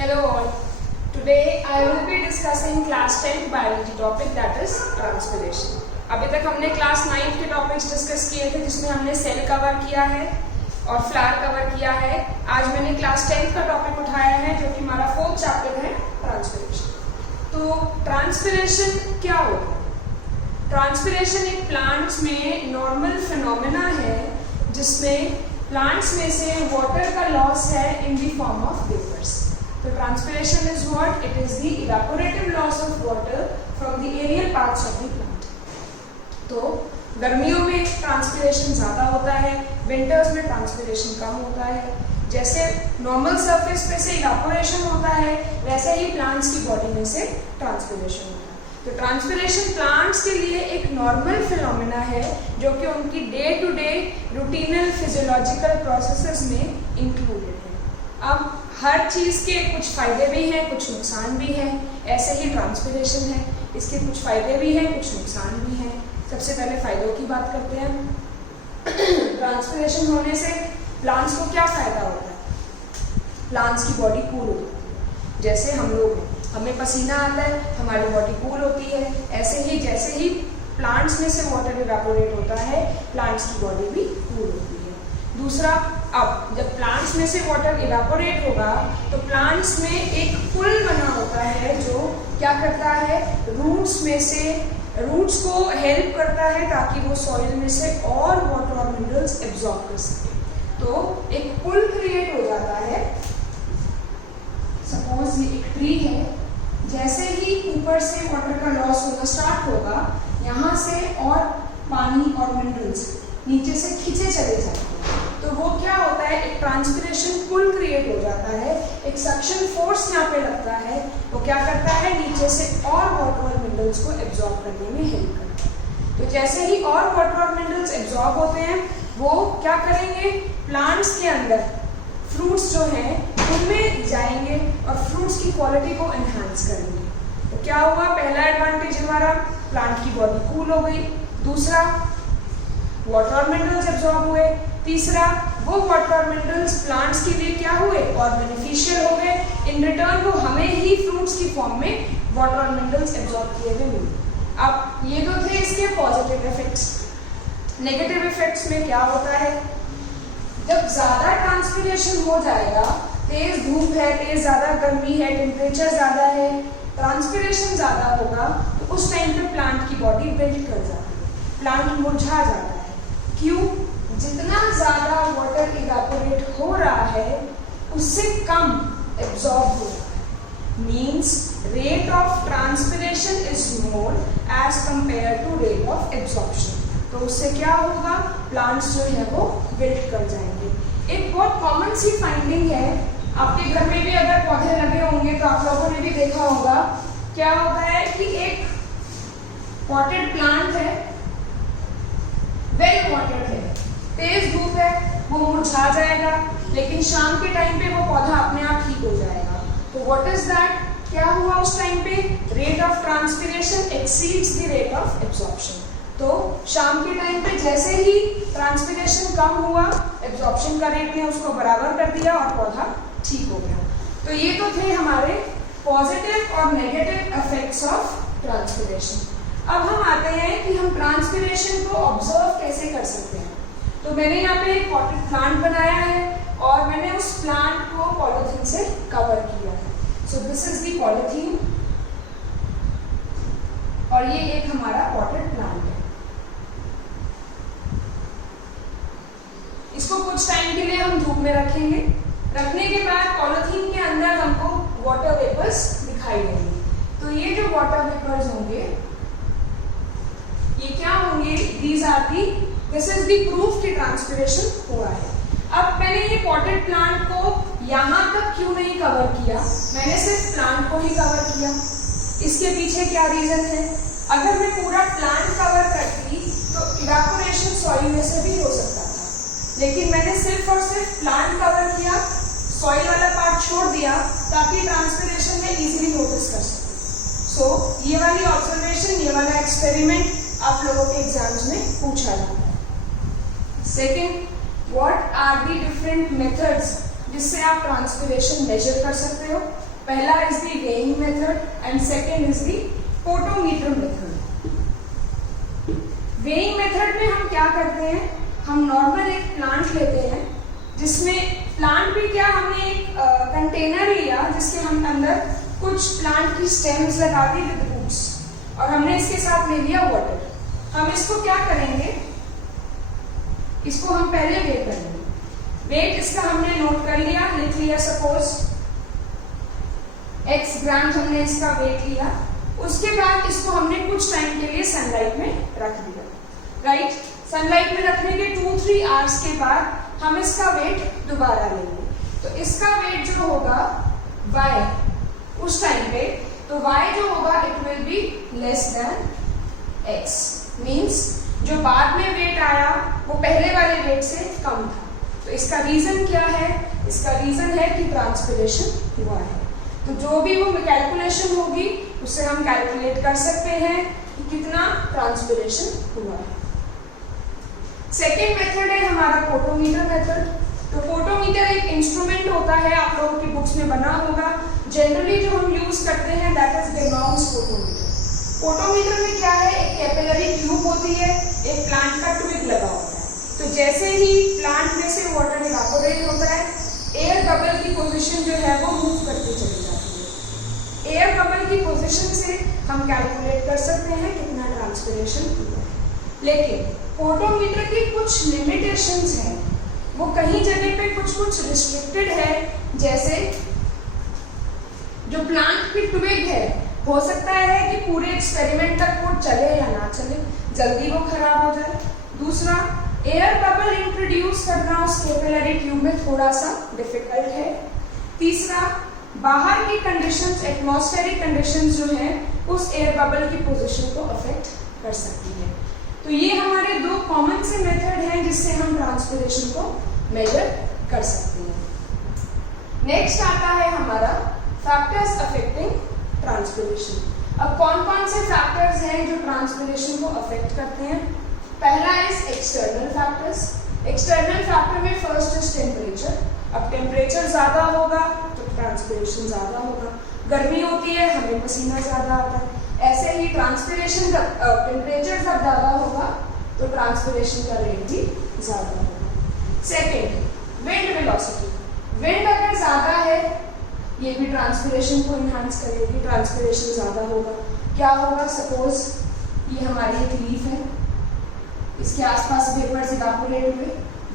Hello all. Today I will be discussing class 10th biology topic that is transpiration. अभी तक हमने class 9 के topics discuss किए थे जिसमें हमने सेल कवर किया है और फ्लावर कवर किया है. आज मैंने क्लास 10th का टॉपिक उठाया है जो कि हमारा 4th चैप्टर है ट्रांसपिरेशन. तो ट्रांसपिरेशन क्या होगा? ट्रांसपिरेशन एक प्लांट्स में नॉर्मल फिनोमेना है जिसमें प्लांट्स में से वाटर का लॉस है in the form of vapours. तो transpiration is what? It is the evaporative loss of water from the aerial parts of the plant. तो गर्मियों में ट्रांसपिरेशन ज़्यादा होता है, विंटर्स में ट्रांसपिरेशन कम होता है. जैसे नॉर्मल सरफेस पे से इवेपोरेशन होता है वैसे ही प्लांट्स की बॉडी में से ट्रांसपिरेशन होता है. तो ट्रांसपिरेशन प्लांट्स के लिए एक नॉर्मल फिनोमेना है जो कि उनकी day to day routinal physiological processes में इंक्लूडेड है. अब हर चीज़ के कुछ फ़ायदे भी हैं, कुछ नुकसान भी हैं. ऐसे ही ट्रांसपिरेशन है, इसके कुछ फ़ायदे भी हैं, कुछ नुकसान भी हैं. सबसे पहले फ़ायदों की बात करते हैं. ट्रांसपिरेशन होने से प्लांट्स को क्या फ़ायदा होता है? प्लांट्स की बॉडी कूल होती है. जैसे हम लोग हैं, हमें पसीना आता है, हमारी बॉडी कूल होती है. ऐसे ही जैसे ही प्लांट्स में से वाटर इवेपोरेट होता है प्लांट्स की बॉडी भी कूल होती है. दूसरा, अब जब प्लांट्स में से वाटर इवेपोरेट होगा तो प्लांट्स में एक पुल बना होता है जो क्या करता है, रूट्स को हेल्प करता है ताकि वो सॉइल में से और वाटर और मिनरल्स एब्जॉर्ब कर सके. तो एक पुल क्रिएट हो जाता है. सपोज ये एक ट्री है, जैसे ही ऊपर से वाटर का लॉस होना स्टार्ट होगा यहाँ से और पानी और मिनरल्स नीचे से खींचे चले जाते हैं. तो वो क्या होता है, एक ट्रांसपिरेशन पुल क्रिएट हो जाता है. एक सक्शन फोर्स यहाँ पे लगता है, वो क्या करता है, नीचे से और वाटर और मिनरल्स को एब्जॉर्ब करने में हेल्प करता है. तो जैसे ही और वाटर और मिनरल्स एब्जॉर्ब होते हैं वो क्या करेंगे, प्लांट्स के अंदर फ्रूट्स जो हैं उनमें जाएंगे और फ्रूट्स की क्वालिटी को एनहांस करेंगे. तो क्या हुआ, पहला एडवांटेज हमारा, प्लांट की बॉडी कूल हो गई. दूसरा, वाटर और मिनरल्स एब्जॉर्ब हुए. तीसरा, वो वाटर और मिनरल्स प्लांट्स के लिए क्या हुए, और बेनिफिशियल हो गए. इन रिटर्न वो हमें ही फ्रूट्स की फॉर्म में वाटर और मिनरल्स एब्जॉर्ब किए हुए मिले. अब ये तो थे इसके पॉजिटिव इफेक्ट्स. नेगेटिव इफेक्ट्स में क्या होता है, जब ज़्यादा ट्रांसपिरेशन हो जाएगा, तेज धूप है, तेज ज़्यादा गर्मी है, टेम्परेचर ज़्यादा है, ट्रांसपिरेशन ज़्यादा होगा तो उस टाइम पे प्लांट की बॉडी विल्ट कर जाती है, प्लांट मुरझा जाता है. क्यों? जितना ज़्यादा वाटर इवेपोरेट हो रहा है उससे कम एब्जॉर्ब हो रहा है. Means rate of transpiration is more as compare to rate of absorption. तो उससे क्या होगा, प्लांट्स जो है वो विल्ट कर जाएंगे. एक बहुत कॉमन सी फाइंडिंग है, आपके घर में भी अगर पौधे लगे होंगे तो आप लोगों ने भी देखा होगा. क्या होता है कि एक पॉटेड प्लांट है, वेल वाटर्ड है, तेज धूप है, वो मुरझा जाएगा, लेकिन शाम के टाइम पे वो पौधा अपने आप ठीक हो जाएगा. तो व्हाट इज दैट, क्या हुआ उस टाइम पे, rate of transpiration exceeds the rate of absorption. तो शाम के टाइम पे जैसे ही ट्रांसपिरेशन कम हुआ, एब्जॉर्प्शन का रेट ने उसको बराबर कर दिया और पौधा ठीक हो गया. तो ये तो थे हमारे पॉजिटिव और नेगेटिव इफेक्ट्स ऑफ ट्रांसपिरेशन. अब हम आते हैं कि हम ट्रांसपिरेशन को ऑब्जर्व कैसे कर सकते हैं. तो मैंने यहाँ पे एक पॉटेड प्लांट बनाया है और मैंने उस प्लांट को पॉलीथीन से कवर किया है. So this is the polythene और ये एक हमारा पॉटेड प्लांट है. इसको कुछ टाइम के लिए हम धूप में रखेंगे. रखने के बाद पॉलीथीन के अंदर हमको वाटर वेपर्स दिखाई देंगे. तो ये जो वाटर वेपर्स होंगे ये क्या होंगे, दिस इज द प्रूफ कि ट्रांसपिरेशन हुआ है. अब मैंने ये पॉटेड प्लांट को यहाँ तक क्यों नहीं कवर किया, मैंने सिर्फ प्लांट को ही कवर किया. इसके पीछे क्या रीजन है, अगर मैं पूरा प्लांट कवर करती तो इवेपोरेशन सॉइल में से भी हो सकता था, लेकिन मैंने सिर्फ और सिर्फ प्लांट कवर किया, सॉइल वाला पार्ट छोड़ दिया ताकि ट्रांसपिरेशन में इजीली नोटिस कर सके. सो ये वाली ऑब्जर्वेशन, ये वाला एक्सपेरिमेंट आप लोगों के एग्जाम्स में पूछा जाता है. Second, what are the different methods जिससे आप ट्रांसपिरेशन मेजर कर सकते हो. पहला is the weighing method and second is the potometer method. Weighing method में हम क्या करते हैं, हम नॉर्मल एक प्लांट लेते हैं जिसमें प्लांट भी क्या, हमने एक कंटेनर लिया जिसके हम अंदर कुछ प्लांट की स्टेम्स लगा दी विद रूट्स और हमने इसके साथ ले लिया वाटर। हम इसको क्या करेंगे, इसको हम पहले वेट करेंगे। वेट इसका हमने नोट कर लिया, लिख लिया, सपोज x ग्राम हमने इसका वेट लिया। उसके बाद इसको हमने कुछ टाइम के लिए सनलाइट में रख दिया, राइट। सनलाइट में रखने के 2-3 आवर्स के बाद हम इसका वेट दोबारा लेंगे। तो इसका वेट जो होगा y उस टाइम पे, तो y जो होगा it will be less than x, means जो बाद में वेट आया वो पहले वाले वेट से कम था। तो इसका रीजन क्या है, इसका रीजन है कि ट्रांसपिरेशन हुआ है। तो जो भी वो कैलकुलेशन होगी उससे हम कैलकुलेट कर सकते हैं कि कितना ट्रांसपिरेशन हुआ है। सेकेंड मेथड है हमारा पोटोमीटर मेथड। तो पोटोमीटर एक इंस्ट्रूमेंट होता है, आप लोगों की बुक्स में बना होगा। जनरली जो हम यूज करते हैं दैट इज डेनॉन्स पोटोमीटर। पोटोमीटर में क्या है, एक कैपिलरी ट्यूब होती है, एक प्लांट का ट्विग लगा होता है। तो जैसे ही प्लांट में से वाटर इवापोरेट होता है, एयर बबल की पोजीशन जो है वो मूव करती चली जाती है। एयर बबल की पोजीशन से हम कैलकुलेट कर सकते हैं कितना ट्रांसपिरेशन हुआ है। लेकिन पोटोमीटर की कुछ लिमिटेशंस हैं, वो कहीं जगह पे कुछ रिस्ट्रिक्टेड है। जैसे जो प्लांट की ट्विग है, हो सकता है कि पूरे एक्सपेरिमेंट तक वो चले या ना चले, जल्दी वो खराब हो जाए। दूसरा, एयर बबल इंट्रोड्यूस करना उस कैपिलरी ट्यूब में थोड़ा सा डिफिकल्ट है। तीसरा, बाहर की कंडीशंस, एटमॉस्फेरिक कंडीशंस जो है उस एयर बबल की पोजीशन को अफेक्ट कर सकती है। तो ये हमारे दो कॉमन से मेथड हैं जिससे हम ट्रांसपिरेशन को मेजर कर सकते हैं। नेक्स्ट आता है हमारा फैक्टर्स अफेक्टिंग ट्रांसपिरेशन। अब कौन कौन से फैक्टर्स हैं जो ट्रांसपिरेशन को अफेक्ट करते हैं। पहला is external factors. External factor में फर्स्ट इज टेम्परेचर। अब टेम्परेचर ज्यादा होगा तो ट्रांसपिरेशन ज्यादा होगा। गर्मी होती है, हमें पसीना ज्यादा आता है। ऐसे ही ट्रांसपिरेशन जब टेम्परेचर जब ज्यादा होगा तो ट्रांसपिरेशन का रेट भी ज्यादा होगा। Second, wind velocity. विंड अगर ज्यादा है ये भी ट्रांसपिरेशन को इनहांस करेगी, ट्रांसपिरेशन ज्यादा होगा। क्या होगा, सपोज ये हमारी एक लीफ है, इसके आसपास वेपर्स इवापोरेट हुए,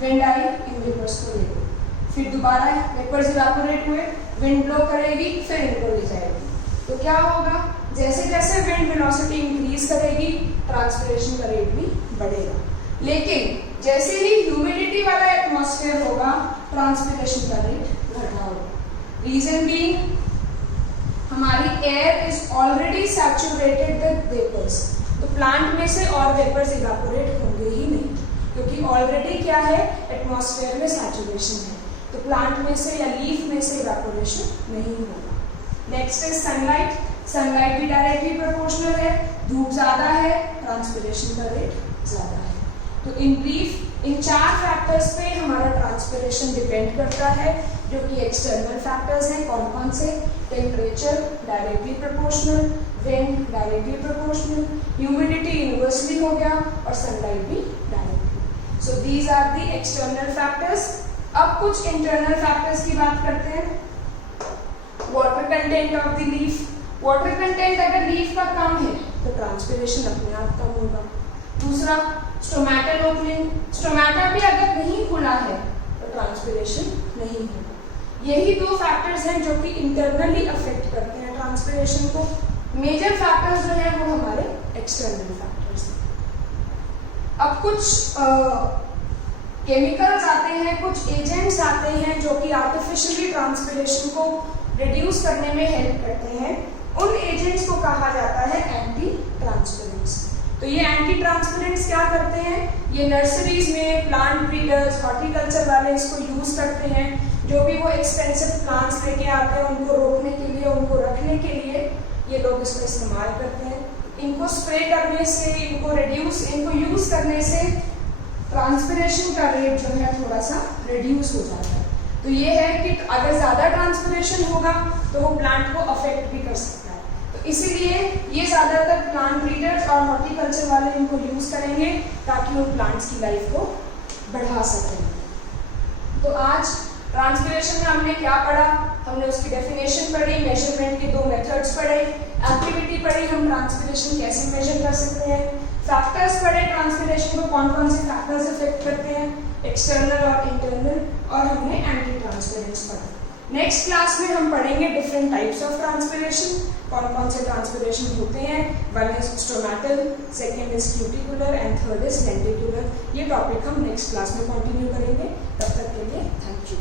विंड आई, इन वेपर्स को ले गई, फिर दोबारा वेपर्स इवापोरेट हुए, विंड ब्लो करेगी, फिर इनको ले जाएगी। तो क्या होगा, जैसे जैसे विंड वेलोसिटी इंक्रीज करेगी ट्रांसपिरेशन का रेट भी बढ़ेगा। लेकिन जैसे ही ह्यूमिडिटी वाला एटमॉस्फेयर होगा ट्रांसपिरेशन का रेट घटा होगा। रीजन बीइंग हमारी air is already saturated with vapours, तो प्लांट में से और वेपर्स इवापोरेट होंगे ही नहीं, क्योंकि ऑलरेडी क्या है, एटमॉस्फेयर में सैचुरेशन है, तो प्लांट में से या लीफ में से इवापोरेशन नहीं होगा। Next is sunlight. सनलाइट भी डायरेक्टली प्रोपोर्शनल है, धूप ज्यादा है ट्रांसपिरेशन का रेट ज्यादा है। तो इन ब्रीफ इन चार फैक्टर्स पे हमारा ट्रांसपिरेशन डिपेंड करता है, जो कि एक्सटर्नल फैक्टर्स हैं। कौन कौन से, temperature directly proportional, wind directly proportional, humidity inversely हो गया और सनलाइट भी directly. So these are the external factors. अब कुछ इंटरनल फैक्टर्स की बात करते हैं। Water content of the leaf. Water content अगर लीफ का कम है तो ट्रांसपिरेशन अपने आप कम होगा। दूसरा, स्टोमेटल ओपनिंग। स्टोमेटा भी अगर नहीं खुला है तो ट्रांसपिरेशन नहीं होगा। यही दो फैक्टर्स हैं जो कि इंटरनली अफेक्ट करते हैं ट्रांसपिरेशन को। मेजर फैक्टर्स जो है वो हमारे एक्सटर्नल फैक्टर्स हैं। अब कुछ केमिकल्स आते हैं, कुछ एजेंट्स आते हैं जो कि आर्टिफिशियली ट्रांसपिरेशन को रिड्यूस करने में हेल्प करते हैं। उन एजेंट्स को कहा जाता है एंटी ट्रांसपेरेंट्स। तो ये एंटी ट्रांसपेरेंट्स क्या करते हैं, ये नर्सरीज में प्लांट ब्रीडर्स, हॉर्टिकल्चर वाले इसको यूज करते हैं। जो भी वो एक्सपेंसिव प्लांट्स लेके आते हैं उनको रोकने के लिए, उनको रखने के लिए ये लोग इसका इस्तेमाल करते हैं। इनको स्प्रे करने से, इनको यूज करने से ट्रांसपिरेशन का रेट जो है थोड़ा सा रिड्यूस हो जाता है। तो ये है कि अगर ज़्यादा ट्रांसपिरेशन होगा तो वो प्लांट को अफेक्ट भी कर सकता है। तो इसीलिए ये ज़्यादातर प्लांट ब्रीडर्स और हॉर्टिकल्चर वाले इनको यूज़ करेंगे ताकि उन प्लांट्स की लाइफ को बढ़ा सकें। तो आज ट्रांसपिरेशन में हमने क्या पढ़ा? हमने उसकी डेफिनेशन पढ़ी, मेजरमेंट के 2 मेथड्स पढ़े, एक्टिविटी पढ़ी, हम ट्रांसपिरेशन कैसे मेजर कर सकते हैं, फैक्टर्स पढ़े ट्रांसपिरेशन को कौन कौन से फैक्टर्स इफेक्ट करते हैं, एक्सटर्नल और इंटरनल, और हमने एंटी ट्रांसपेरेंस पढ़ा। नेक्स्ट क्लास में हम पढ़ेंगे डिफरेंट टाइप्स ऑफ ट्रांसपिरेशन, कौन कौन से ट्रांसपिरेशन होते हैं। One is stomatal, second is cuticular and third is lenticular. ये टॉपिक हम नेक्स्ट क्लास में कंटिन्यू करेंगे। तब तक के लिए थैंक यू।